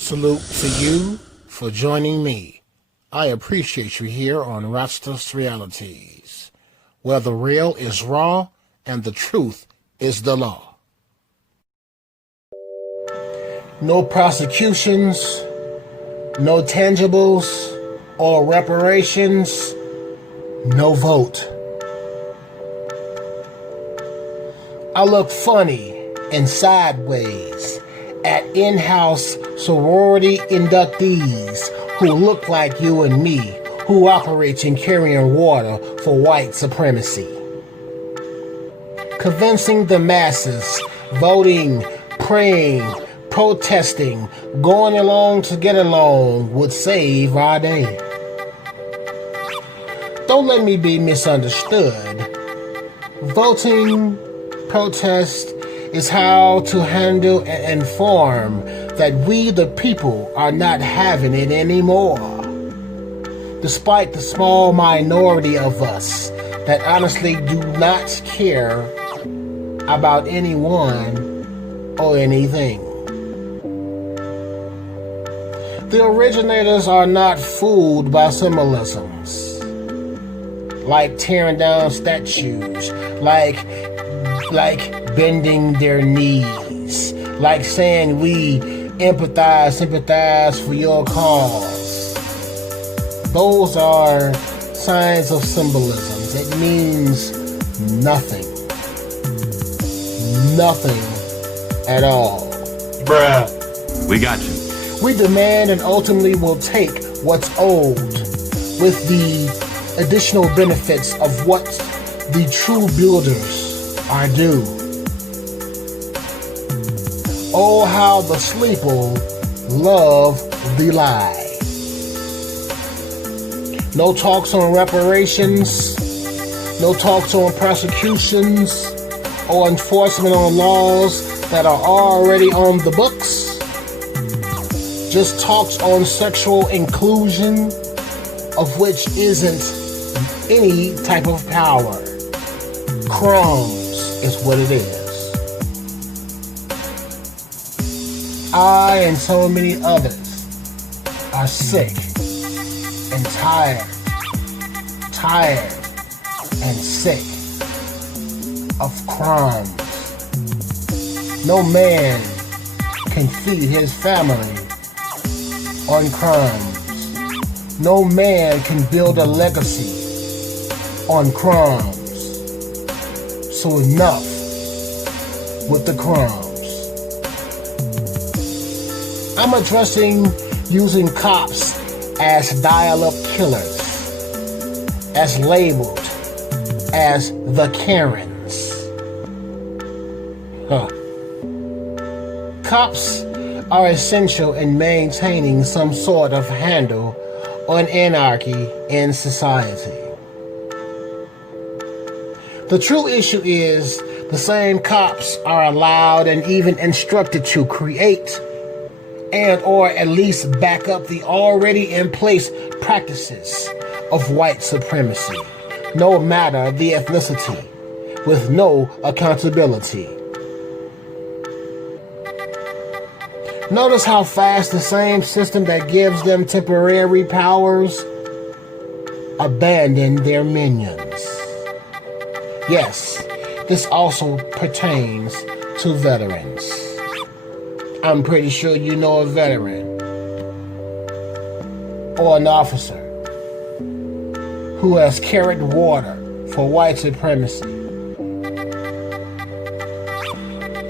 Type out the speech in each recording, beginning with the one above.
Salute to you for joining me. I appreciate you here on Rastas Realities, where the real is raw and the truth is the law. No prosecutions, no tangibles or reparations, no vote. I look funny and sideways at in-house sorority inductees who look like you and me, who operates in carrying water for white supremacy. Convincing the masses, voting, praying, protesting, going along to get along would save our day. Don't let me be misunderstood. Voting, protest, is how to handle and inform that we the people are not having it anymore. Despite the small minority of us that honestly do not care about anyone or anything. The originators are not fooled by symbolisms, like tearing down statues, like bending their knees, like saying we sympathize for your cause. Those are signs of symbolism. It means nothing. Nothing at all. Bruh. We got you. We demand and ultimately will take what's owed with the additional benefits of what the true builders are due. Oh, how the sleeper love the lie. No talks on reparations, no talks on prosecutions or enforcement on laws that are already on the books. Just talks on sexual inclusion, of which isn't any type of power. Crumbs is what it is. I and so many others are sick and tired and sick of crumbs. No man can feed his family on crumbs. No man can build a legacy on crumbs. So enough with the crumbs. I'm addressing using cops as dial-up killers, as labeled as the Karens. Cops are essential in maintaining some sort of handle on anarchy in society. The true issue is the same cops are allowed and even instructed to create and or at least back up the already in place practices of white supremacy, no matter the ethnicity, with no accountability. Notice how fast the same system that gives them temporary powers abandon their minions. Yes, this also pertains to veterans. I'm pretty sure you know a veteran or an officer who has carried water for white supremacy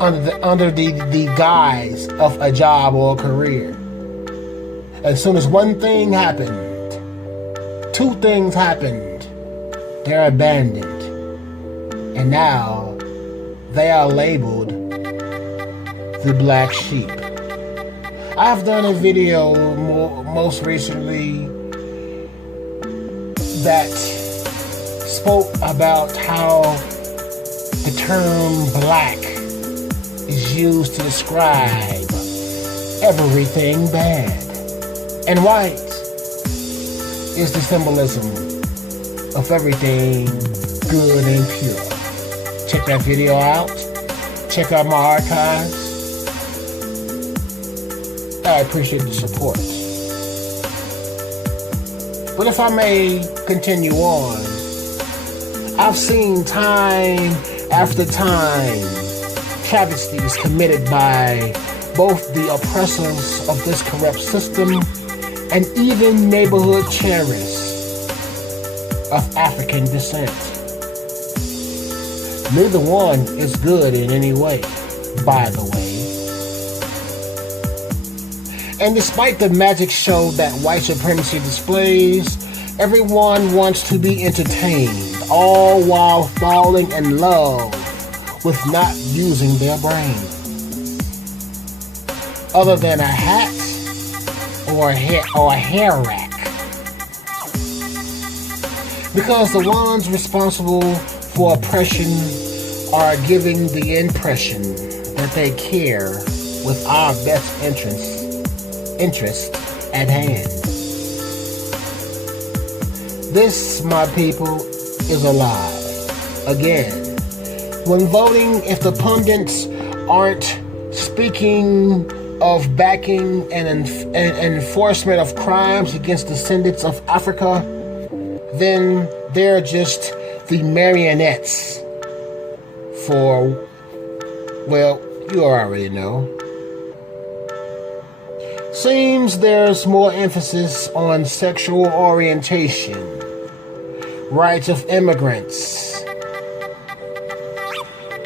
under the guise of a job or a career. As soon as one thing happened, two things happened, they're abandoned. And now they are labeled the black sheep. I've done a video most recently that spoke about how the term black is used to describe everything bad. And white is the symbolism of everything good and pure. Check that video out. Check out my archives. I appreciate the support. But if I may continue on, I've seen time after time travesties committed by both the oppressors of this corrupt system and even neighborhood terrorists of African descent. Neither one is good in any way, by the way. And despite the magic show that white supremacy displays, everyone wants to be entertained, all while falling in love with not using their brain. Other than a hat or a hair rack. Because the ones responsible for oppression are giving the impression that they care with our best interest at hand. This, my people, is a lie. Again, when voting, if the pundits aren't speaking of backing and enforcement of crimes against descendants of Africa, then they're just the marionettes for, well, you already know. Seems there's more emphasis on sexual orientation, rights of immigrants,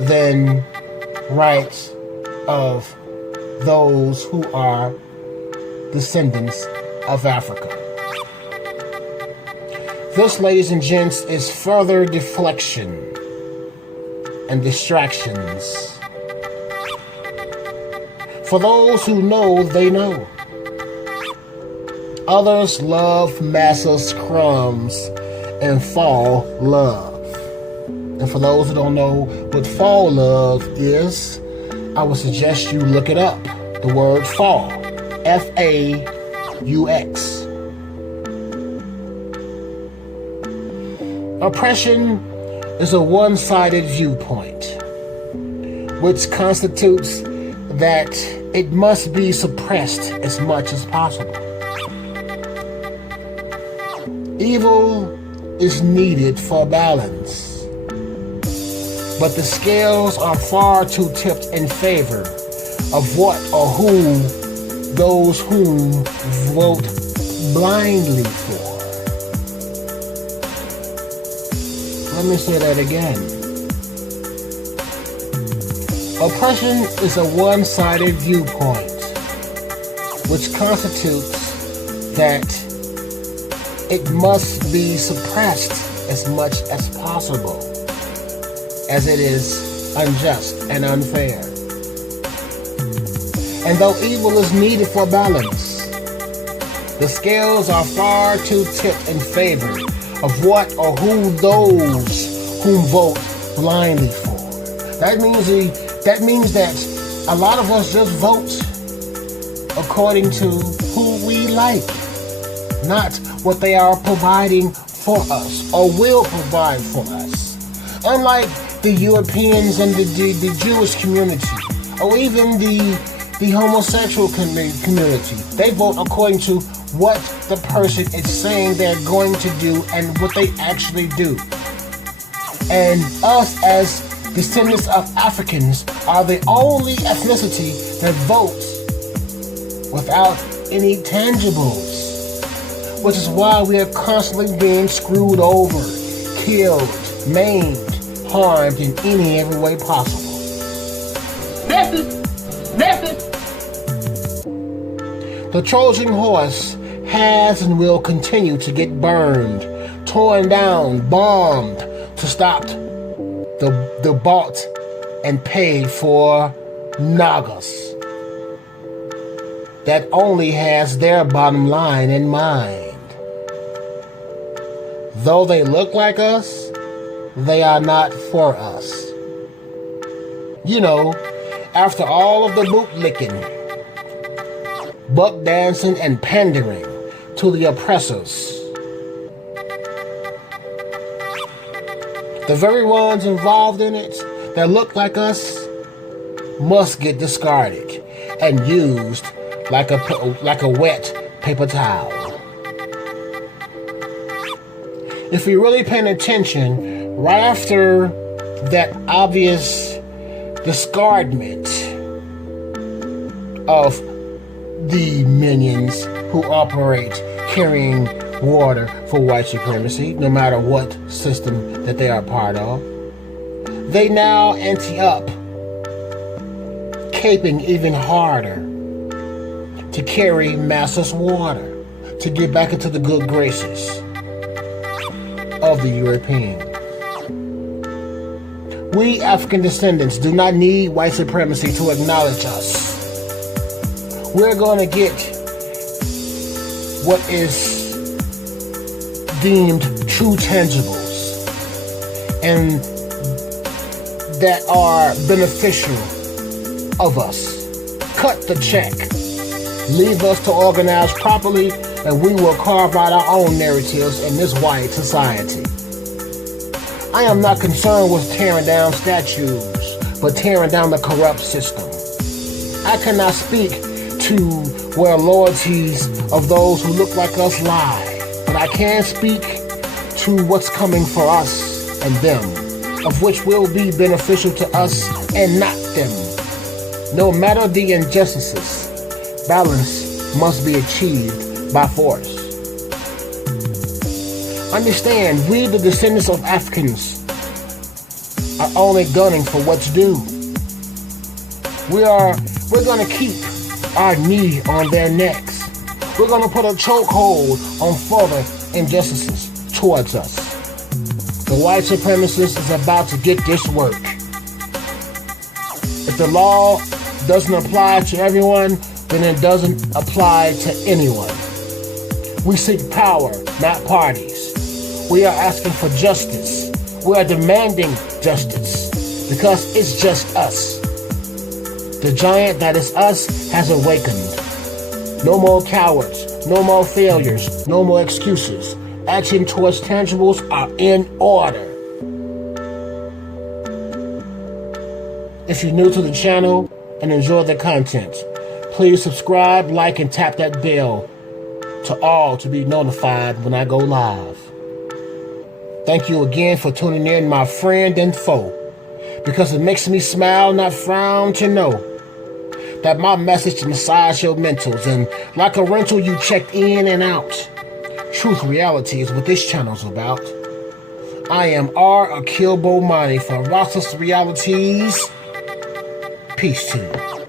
than rights of those who are descendants of Africa. This, ladies and gents, is further deflection and distractions. For those who know, they know. Others love masses, crumbs, and fall love. And for those who don't know what fall love is, I would suggest you look it up. The word fall. F-A-U-X. Oppression is a one-sided viewpoint, which constitutes that it must be suppressed as much as possible. Evil is needed for balance, but the scales are far too tipped in favor of what or who those whom vote blindly for. Let me say that again. Oppression is a one-sided viewpoint, which constitutes that it must be suppressed as much as possible, as it is unjust and unfair. And though evil is needed for balance, the scales are far too tipped in favor of what or who those whom vote blindly for. That means that a lot of us just vote according to who we like, not what they are providing for us or will provide for us. Unlike the Europeans and the Jewish community, or even the homosexual community, they vote according to what the person is saying they're going to do and what they actually do. And us as descendants of Africans are the only ethnicity that votes without any tangibles, which is why we are constantly being screwed over, killed, maimed, harmed in any every way possible. The Trojan horse has and will continue to get burned, torn down, bombed to stop the bought and paid for Nagas that only has their bottom line in mind. Though they look like us, they are not for us. You know, after all of the bootlicking, buck dancing, and pandering to the oppressors, the very ones involved in it that look like us must get discarded and used like a wet paper towel. If you're really paying attention, right after that obvious discardment of the minions who operate carrying water for white supremacy, no matter what system that they are part of, they now ante up, caping even harder to carry massless water to get back into the good graces of the European. We African descendants do not need white supremacy to acknowledge us. We're going to get what is deemed true tangibles and that are beneficial of us. Cut the check. Leave us to organize properly, and we will carve out our own narratives in this white society. I am not concerned with tearing down statues, but tearing down the corrupt system. I cannot speak to where loyalties of those who look like us lie, but I can speak to what's coming for us and them, of which will be beneficial to us and not them. No matter the injustices, balance must be achieved by force. Understand, we the descendants of Africans are only gunning for what's due. We're gonna keep our knee on their necks. We're gonna put a chokehold on further injustices towards us. The white supremacist is about to get this work. If the law doesn't apply to everyone, then it doesn't apply to anyone. We seek power, not parties. We are asking for justice. We are demanding justice because it's just us. The giant that is us has awakened. No more cowards, no more failures, no more excuses. Action towards tangibles are in order. If you're new to the channel and enjoy the content, please subscribe, like, and tap that bell to be notified when I go live. Thank you again for tuning in, my friend and foe, because it makes me smile, not frown, to know that my message massage your mentals, and like a rental you check in and out. Truth reality is what this channel's about. I am R. Akil Bomani for Rosas Realities. Peace to you.